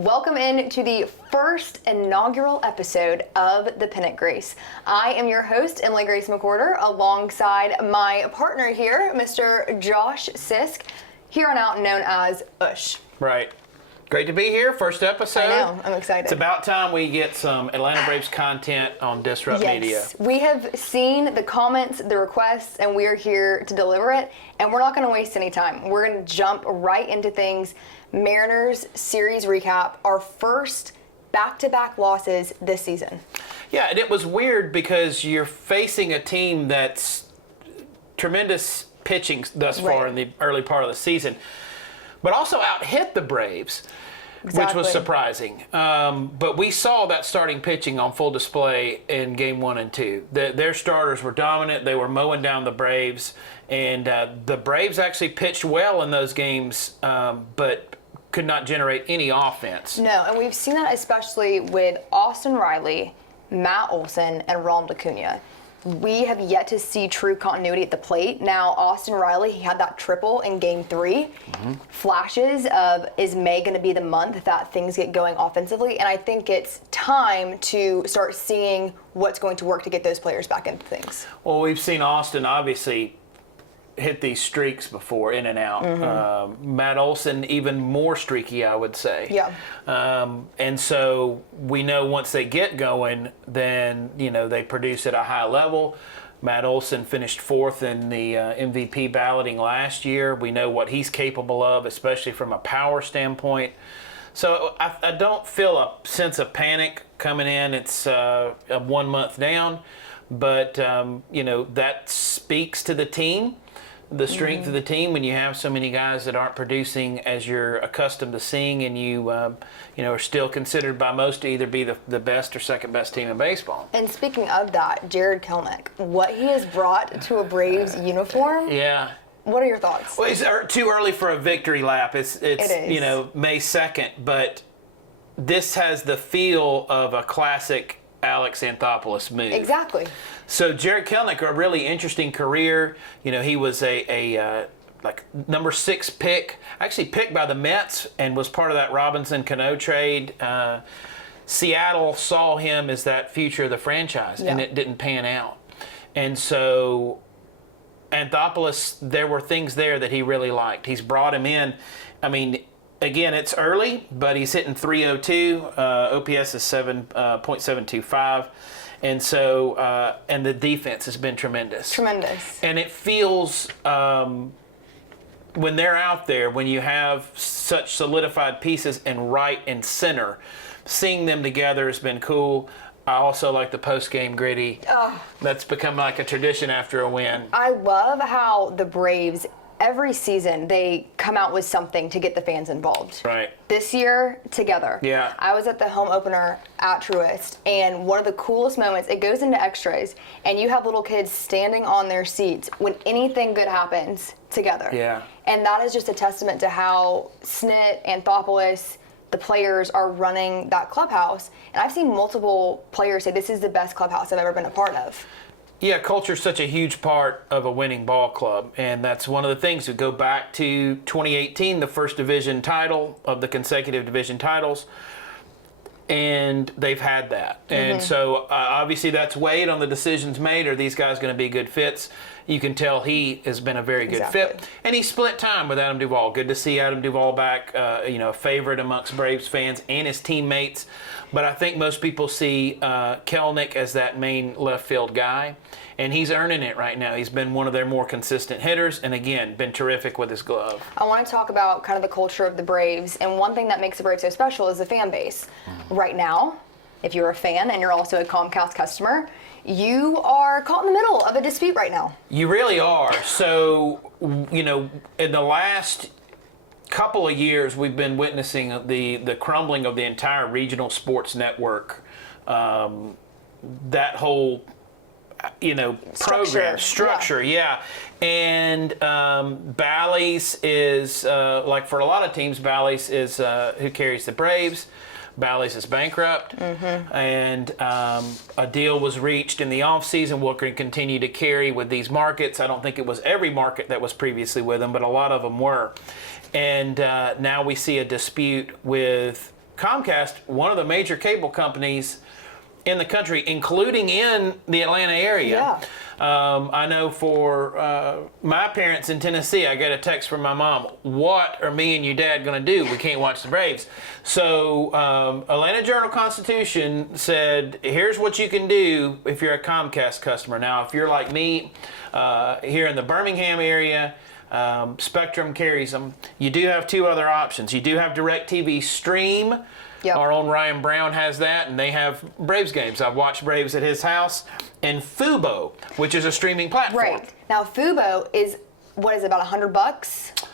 Welcome in to the first inaugural episode of the Pennant Grace. I am your host, Emily Grace McWhorter, alongside my partner here, Mr. Josh Sisk, here on out known as Ush. Right. Great to be here. First episode. I know. I'm excited. It's about time we get some Atlanta Braves content on Disrupt Media. Yes. We have seen the comments, the requests, and we're here to deliver it. And we're not going to waste any time. We're going to jump right into things. Mariners series recap, our first back-to-back losses this season. Yeah, and it was weird because you're facing a team that's tremendous pitching thus far in the early part of the season, but also out-hit the Braves, which was surprising. But we saw that starting pitching on full display in Game 1 and 2. Their starters were dominant. They were mowing down the Braves. And the Braves actually pitched well in those games, but could not generate any offense. No, and we've seen that especially with Austin Riley, Matt Olson, and Ronald Acuna. We have yet to see true continuity at the plate. Now, Austin Riley, he had that triple in Game 3. Flashes of, is May going to be the month that things get going offensively? And I think it's time to start seeing what's going to work to get those players back into things. Well, we've seen Austin obviously hit these streaks before, in and out. Matt Olson, even more streaky, I would say. Yeah. And so we know once they get going, then, they produce at a high level. Matt Olson finished fourth in the MVP balloting last year. We know what he's capable of, especially from a power standpoint. So I don't feel a sense of panic coming in. It's 1 month down. But, that speaks to the team. The strength of the team when you have so many guys that aren't producing as you're accustomed to seeing, and you are still considered by most to either be the best or second best team in baseball. And speaking of that, Jared Kelenic, what he has brought to a Braves uniform. Yeah. What are your thoughts? Well, it's too early for a victory lap. It is. May 2nd, but this has the feel of a classic Alex Anthopoulos move. Exactly. So Jared Kelenic, a really interesting career. He was a number 6 pick, actually picked by the Mets, and was part of that Robinson Cano trade. Seattle saw him as that future of the franchise, and it didn't pan out. And so Anthopoulos, there were things there that he really liked. He's brought him in. I mean, again, it's early, but he's hitting .302. OPS is 7.725. And so, and the defense has been tremendous. Tremendous. And it feels, when they're out there, when you have such solidified pieces and right and center, seeing them together has been cool. I also like the post-game gritty. That's become like a tradition after a win. I love how the Braves, every season, they come out with something to get the fans involved. Right. This year, together. Yeah. I was at the home opener at Truist, and one of the coolest moments, it goes into extras, and you have little kids standing on their seats when anything good happens together. Yeah. And that is just a testament to how Snit, Anthopoulos, the players are running that clubhouse. And I've seen multiple players say, this is the best clubhouse I've ever been a part of. Yeah, culture is such a huge part of a winning ball club, and that's one of the things. We go back to 2018, the first division title of the consecutive division titles, and they've had that. And so obviously that's weighed on the decisions made. Are these guys going to be good fits? You can tell he has been a very good fit. And he split time with Adam Duvall. Good to see Adam Duvall back, a favorite amongst Braves fans and his teammates. But I think most people see Kelenic as that main left field guy, and he's earning it right now. He's been one of their more consistent hitters, and again, been terrific with his glove. I want to talk about kind of the culture of the Braves, and one thing that makes the Braves so special is the fan base. Right now, if you're a fan and you're also a Comcast customer, you are caught in the middle of a dispute right now. You really are. So, in the last couple of years, we've been witnessing the crumbling of the entire regional sports network. That whole, program structure, yeah. And Bally's is like for a lot of teams, Bally's is who carries the Braves. Bally's is bankrupt, and a deal was reached in the offseason. We're going to continue to carry with these markets. I don't think it was every market that was previously with them, but a lot of them were. And now we see a dispute with Comcast, one of the major cable companies in the country, including in the Atlanta area. I know for my parents in Tennessee, I got a text from my mom, what are me and your dad going to do? We can't watch the Braves. So Atlanta Journal-Constitution said, here's what you can do if you're a Comcast customer. Now, if you're like me here in the Birmingham area, Spectrum carries them. You do have two other options. You do have DirecTV Stream. Yep. Our own Ryan Brown has that, and they have Braves games. I've watched Braves at his house. And Fubo, which is a streaming platform. Right. Now, Fubo is, what is it, about $100?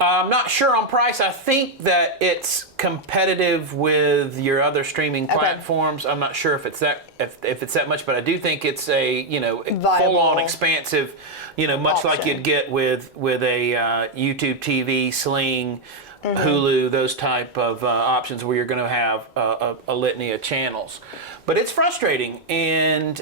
I'm not sure on price. I think that it's competitive with your other streaming platforms. I'm not sure if it's that much, but I do think it's a full-on expansive, much option. like you'd get with a YouTube TV, Sling, Hulu, those type of options where you're going to have a litany of channels. But it's frustrating, and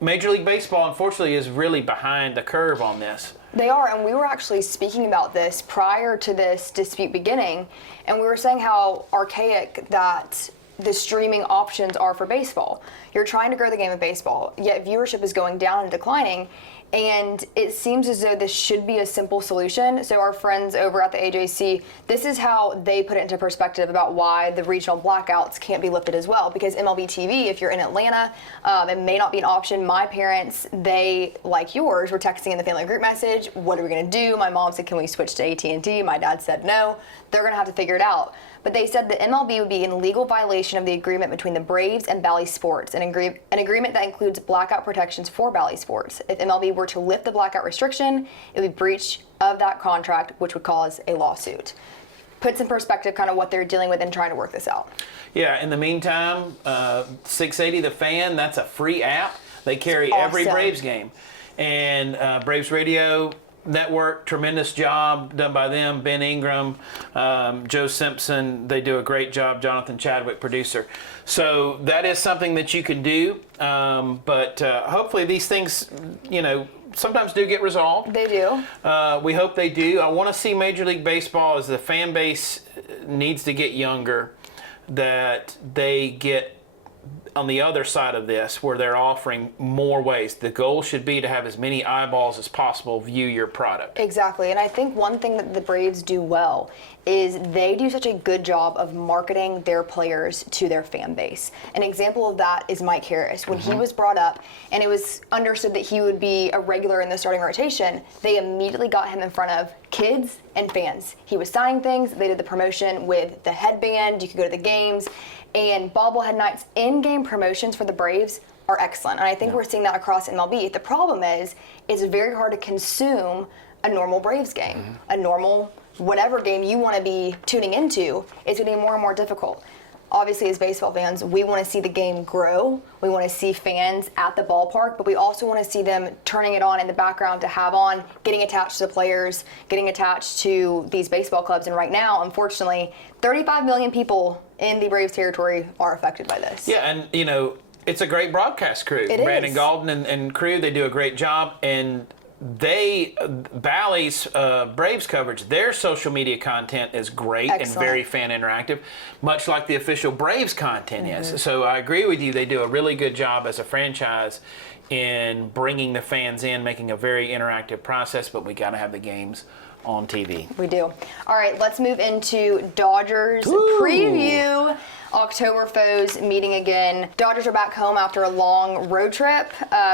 Major League Baseball, unfortunately, is really behind the curve on this. They are, and we were actually speaking about this prior to this dispute beginning, and we were saying how archaic that the streaming options are for baseball. You're trying to grow the game of baseball, yet viewership is going down and declining, and it seems as though this should be a simple solution. So our friends over at the AJC, this is how they put it into perspective about why the regional blackouts can't be lifted as well. Because MLB TV, if you're in Atlanta, it may not be an option. My parents, they, like yours, were texting in the family group message, what are we going to do? My mom said, can we switch to AT&T? My dad said no. They're going to have to figure it out. But they said that MLB would be in legal violation of the agreement between the Braves and Bally Sports, an agreement that includes blackout protections for Bally Sports. If MLB were to lift the blackout restriction, it would be breach of that contract, which would cause a lawsuit. Puts in perspective kind of what they're dealing with and trying to work this out. Yeah, in the meantime, 680 The Fan, that's a free app. They carry every Braves game. And Braves Radio Network, tremendous job done by them. Ben Ingram, Joe Simpson, they do a great job. Jonathan Chadwick, producer. So that is something that you can do. But hopefully these things, sometimes do get resolved. They do. We hope they do. I want to see Major League Baseball, as the fan base needs to get younger, that they get on the other side of this, where they're offering more ways. The goal should be to have as many eyeballs as possible view your product. Exactly, and I think one thing that the Braves do well is they do such a good job of marketing their players to their fan base. An example of that is Mike Harris. When he was brought up and it was understood that he would be a regular in the starting rotation, they immediately got him in front of kids and fans. He was signing things. They did the promotion with the headband. You could go to the games. And bobblehead nights, in-game promotions for the Braves are excellent. And I think we're seeing that across MLB. The problem is, it's very hard to consume a normal Braves game. A normal, whatever game you want to be tuning into, it's getting more and more difficult. Obviously, as baseball fans, we want to see the game grow. We want to see fans at the ballpark, but we also want to see them turning it on in the background to have on, getting attached to the players, getting attached to these baseball clubs. And right now, unfortunately, 35 million people in the Braves territory are affected by this. Yeah, and it's a great broadcast crew. Brandon Gaulden and crew, they do a great job. And Bally's Braves coverage, their social media content is great and very fan interactive, much like the official Braves content is. So I agree with you. They do a really good job as a franchise in bringing the fans in, making a very interactive process, but we got to have the games on TV. We do. All right, let's move into Dodgers preview. October foes meeting again. Dodgers are back home after a long road trip.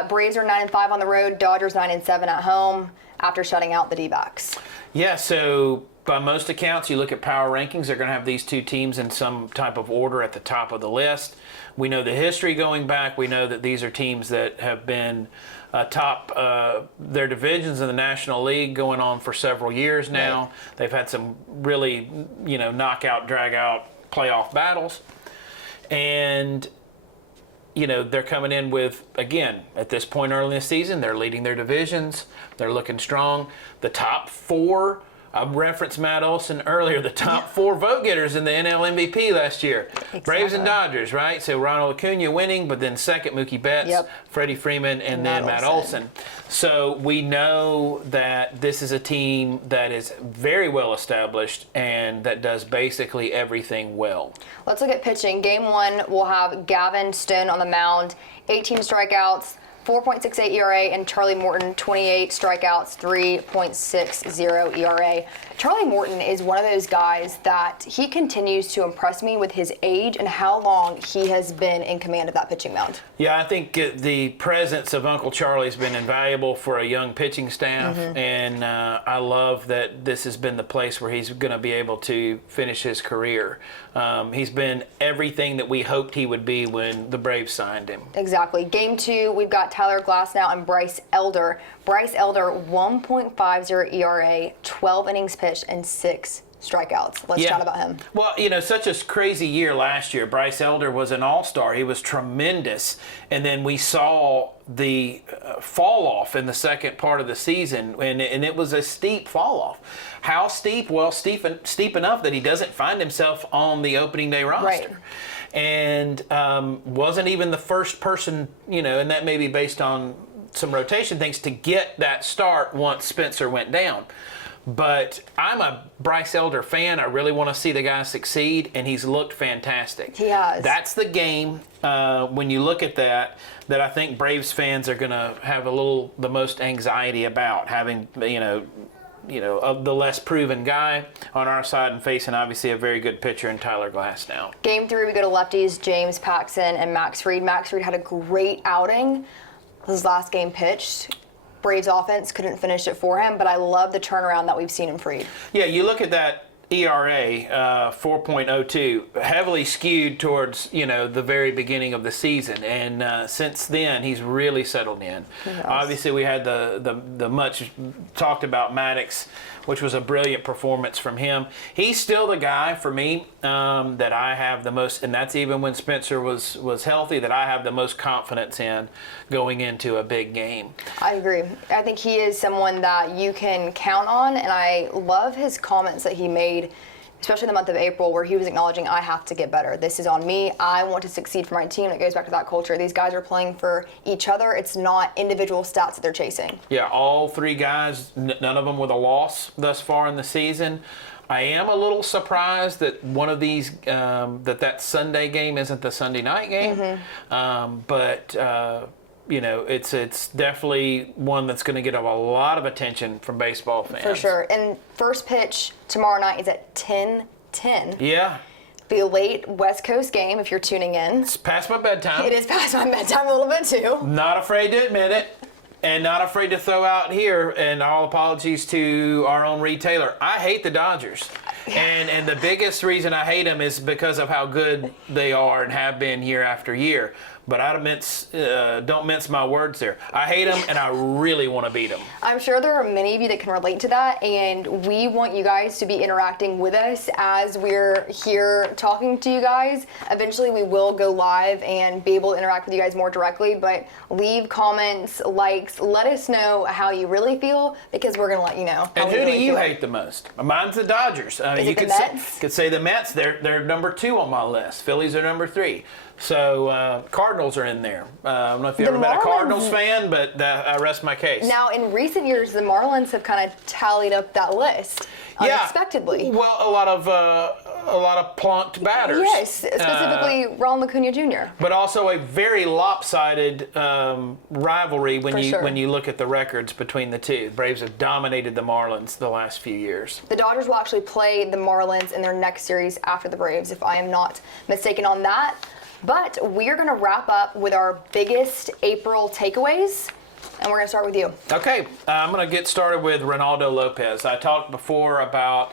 Braves are 9-5 on the road. Dodgers 9-7 at home after shutting out the D-backs. Yeah, so by most accounts, you look at power rankings, they're going to have these two teams in some type of order at the top of the list. We know the history going back. We know that these are teams that have been top their divisions in the National League going on for several years now. Right. They've had some really, knockout, drag-out playoff battles. And, they're coming in with, again, at this point early in the season, they're leading their divisions. They're looking strong. The top four I referenced Matt Olson earlier, the top 4 vote getters in the NL MVP last year. Exactly. Braves and Dodgers, right? So Ronald Acuna winning, but then second Mookie Betts, Freddie Freeman, and then Matt Olson. So we know that this is a team that is very well established and that does basically everything well. Let's look at pitching. Game 1, we'll have Gavin Stone on the mound, 18 strikeouts, 4.68 ERA, and Charlie Morton, 28 strikeouts, 3.60 ERA. Charlie Morton is one of those guys that he continues to impress me with his age and how long he has been in command of that pitching mound. Yeah, I think the presence of Uncle Charlie has been invaluable for a young pitching staff, and I love that this has been the place where he's going to be able to finish his career. He's been everything that we hoped he would be when the Braves signed him. Exactly. Game 2, we've got Tyler Glasnow and Bryce Elder. Bryce Elder, 1.50 ERA, 12 innings pitched, and 6 strikeouts. Let's chat about him. Well, such a crazy year last year. Bryce Elder was an all-star. He was tremendous. And then we saw the fall off in the second part of the season, and it was a steep fall off. How steep? Well, steep enough that he doesn't find himself on the opening day roster. Right. And wasn't even the first person, and that may be based on some rotation things, to get that start once Spencer went down. But I'm a Bryce Elder fan. I really want to see the guy succeed, and he's looked fantastic. He has. That's the game, when you look at that I think Braves fans are going to have the most anxiety about, having, the less proven guy on our side and facing obviously a very good pitcher in Tyler Glasnow. Game 3, we go to lefties, James Paxton and Max Fried. Max Fried had a great outing. His last game pitched. Braves offense couldn't finish it for him, but I love the turnaround that we've seen in Fried. Yeah, you look at that ERA, 4.02, heavily skewed towards, the very beginning of the season. And since then, he's really settled in. Yes. Obviously, we had the much talked about Maddox, which was a brilliant performance from him. He's still the guy for me that I have the most, and that's even when Spencer was healthy, that I have the most confidence in going into a big game. I agree. I think he is someone that you can count on, and I love his comments that he made, especially in the month of April, where he was acknowledging, I have to get better. This is on me. I want to succeed for my team. It goes back to that culture. These guys are playing for each other. It's not individual stats that they're chasing. Yeah, all 3 guys, none of them with a loss thus far in the season. I am a little surprised that one of these, that Sunday game isn't the Sunday night game. But it's definitely one that's going to get a lot of attention from baseball fans. For sure. And first pitch tomorrow night is at 10:10. Yeah. Be a late West Coast game if you're tuning in. It's past my bedtime. It is past my bedtime a little bit too. Not afraid to admit it. And not afraid to throw out here, and all apologies to our own retailer, I hate the Dodgers. And the biggest reason I hate them is because of how good they are and have been year after year. But I don't mince my words there. I hate them, and I really want to beat them. I'm sure there are many of you that can relate to that, and we want you guys to be interacting with us as we're here talking to you guys. Eventually, we will go live and be able to interact with you guys more directly, but leave comments, likes, let us know how you really feel, because we're going to let you know. And who do you hate the most? Mine's the Dodgers. You could say the Mets. They're number 2 on my list. Phillies are number 3. So Cardinals are in there. I don't know if you've ever been a Cardinals fan, but I rest my case. Now, in recent years, the Marlins have kind of tallied up that list unexpectedly. Well, a lot of plunked batters. Yes, specifically Ronald Acuna Jr. But also a very lopsided rivalry when you look at the records between the two. The Braves have dominated the Marlins the last few years. The Dodgers will actually play the Marlins in their next series after the Braves, if I am not mistaken on that. But we are going to wrap up with our biggest April takeaways, and we're going to start with you. Okay, I'm going to get started with Ronaldo Lopez. I talked before about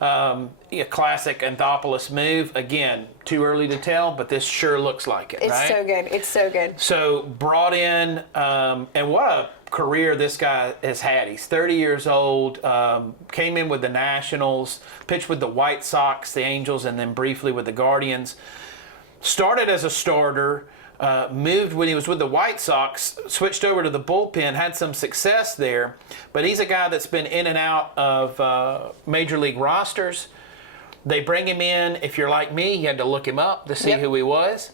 a classic Anthopoulos move. Again, too early to tell, but this sure looks like it, It's right? so good. It's so good. So brought in, and what a career this guy has had. He's 30 years old, came in with the Nationals, pitched with the White Sox, the Angels, and then briefly with the Guardians. Started as a starter, moved when he was with the White Sox, switched over to the bullpen, had some success there. But he's a guy that's been in and out of major league rosters. They bring him in. If you're like me, you had to look him up to see who he was.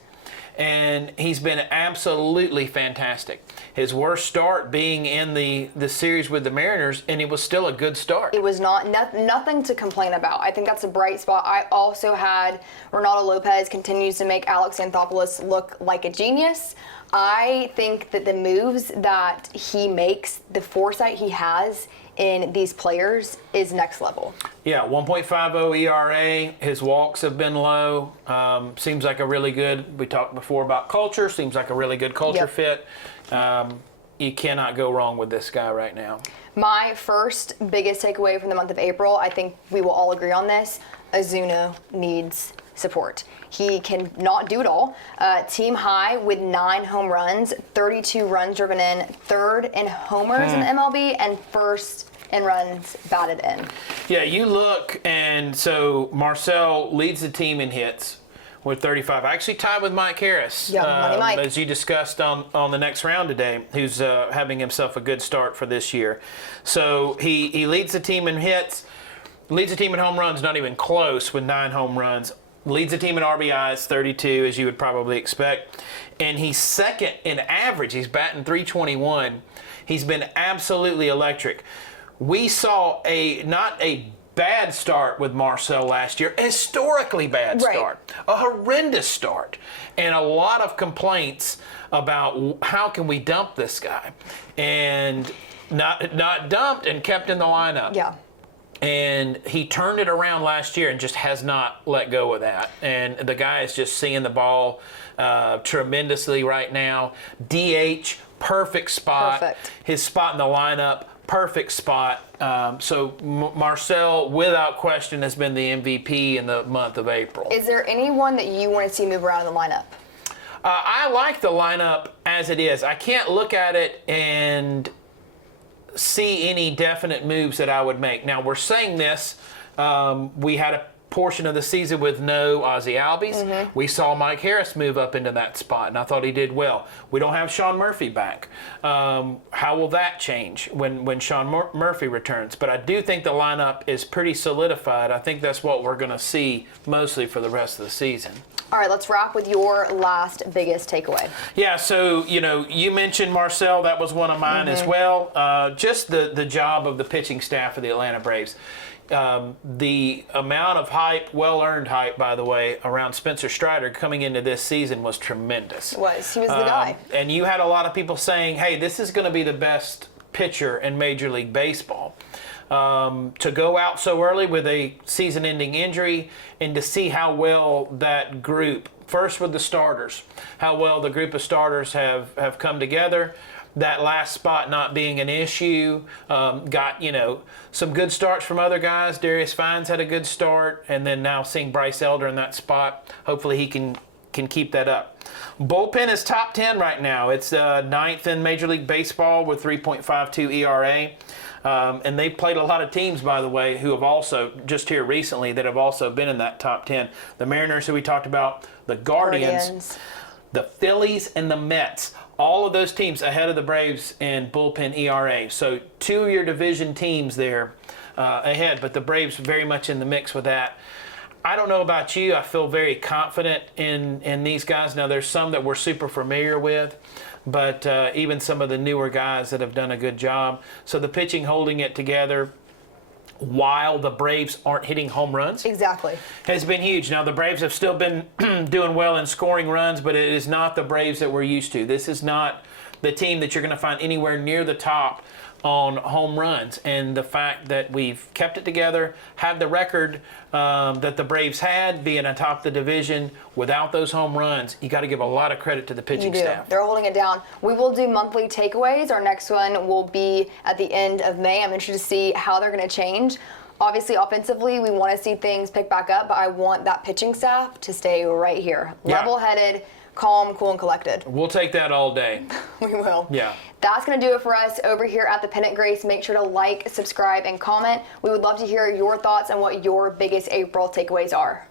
And he's been absolutely fantastic. His worst start being in the series with the Mariners, and it was still a good start. It was nothing to complain about. I think that's a bright spot. I also had Ronaldo Lopez continues to make Alex Anthopoulos look like a genius. I think that the moves that he makes, the foresight he has in these players is next level. Yeah, 1.50 ERA. His walks have been low. Seems like a really good, we talked before about culture, seems like a really good culture fit. You cannot go wrong with this guy right now. My first biggest takeaway from the month of April, I think we will all agree on this, Ozuna needs support. He cannot do it all. Team high with 9 home runs, 32 runs driven in, third in homers in the MLB, and first in runs batted in. Yeah, you look, and so Marcel leads the team in hits with 35. Actually tied with Mike Harris, Money Mike. as you discussed on the next round today, who's having himself a good start for this year. So he leads the team in hits, leads the team in home runs, not even close with 9 home runs. Leads the team in RBIs, 32, as you would probably expect. And he's second in average. He's batting .321. He's been absolutely electric. We saw not a bad start with Marcel last year, a historically bad start, a horrendous start, and a lot of complaints about how can we dump this guy. And not dumped and kept in the lineup. Yeah. And he turned it around last year and just has not let go of that. And the guy is just seeing the ball tremendously right now. DH, perfect spot. Perfect. His spot in the lineup, perfect spot. So Marcel, without question, has been the MVP in the month of April. Is there anyone that you want to see move around in the lineup? I like the lineup as it is. I can't look at it and see any definite moves that I would make. Now, we're saying this. We had a portion of the season with no Ozzie Albies. We saw Mike Harris move up into that spot, and I thought he did well. We don't have Sean Murphy back. How will that change when Sean Murphy returns? But I do think the lineup is pretty solidified. I think that's what we're going to see mostly for the rest of the season. All right, let's wrap with your last biggest takeaway. Yeah, so, you mentioned Marcel. That was one of mine as well. Just the job of the pitching staff of the Atlanta Braves. The amount of hype, well-earned hype, by the way, around Spencer Strider coming into this season was tremendous. He was the guy. And you had a lot of people saying, hey, this is going to be the best pitcher in Major League Baseball. To go out so early with a season-ending injury and to see how well that group, first with the starters, how well the group of starters have come together. That last spot not being an issue. Got, some good starts from other guys. Darius Fines had a good start, and then now seeing Bryce Elder in that spot. Hopefully he can keep that up. Bullpen is top 10 right now. It's 9th in Major League Baseball with 3.52 ERA. And they've played a lot of teams, by the way, who have also, just here recently, that have also been in that top 10. The Mariners, who we talked about, the Guardians, the Phillies, and the Mets. All of those teams ahead of the Braves in bullpen ERA. So 2 of your division teams there ahead, but the Braves very much in the mix with that. I don't know about you. I feel very confident in these guys. Now, there's some that we're super familiar with, but even some of the newer guys that have done a good job. So the pitching holding it together while the Braves aren't hitting home runs. Exactly. Has been huge. Now, the Braves have still been doing well in scoring runs, but it is not the Braves that we're used to. This is not the team that you're going to find anywhere near the top on home runs. And the fact that we've kept it together, had the record that the Braves had, being atop the division without those home runs, you got to give a lot of credit to the pitching staff. They're holding it down. We will do monthly takeaways. Our next one will be at the end of May. I'm interested to see how they're going to change. Obviously, offensively, we want to see things pick back up, but I want that pitching staff to stay right here. Level-headed, calm, cool, and collected. We'll take that all day. We will. Yeah. That's going to do it for us over here at the Pennant Grace. Make sure to like, subscribe, and comment. We would love to hear your thoughts on what your biggest April takeaways are.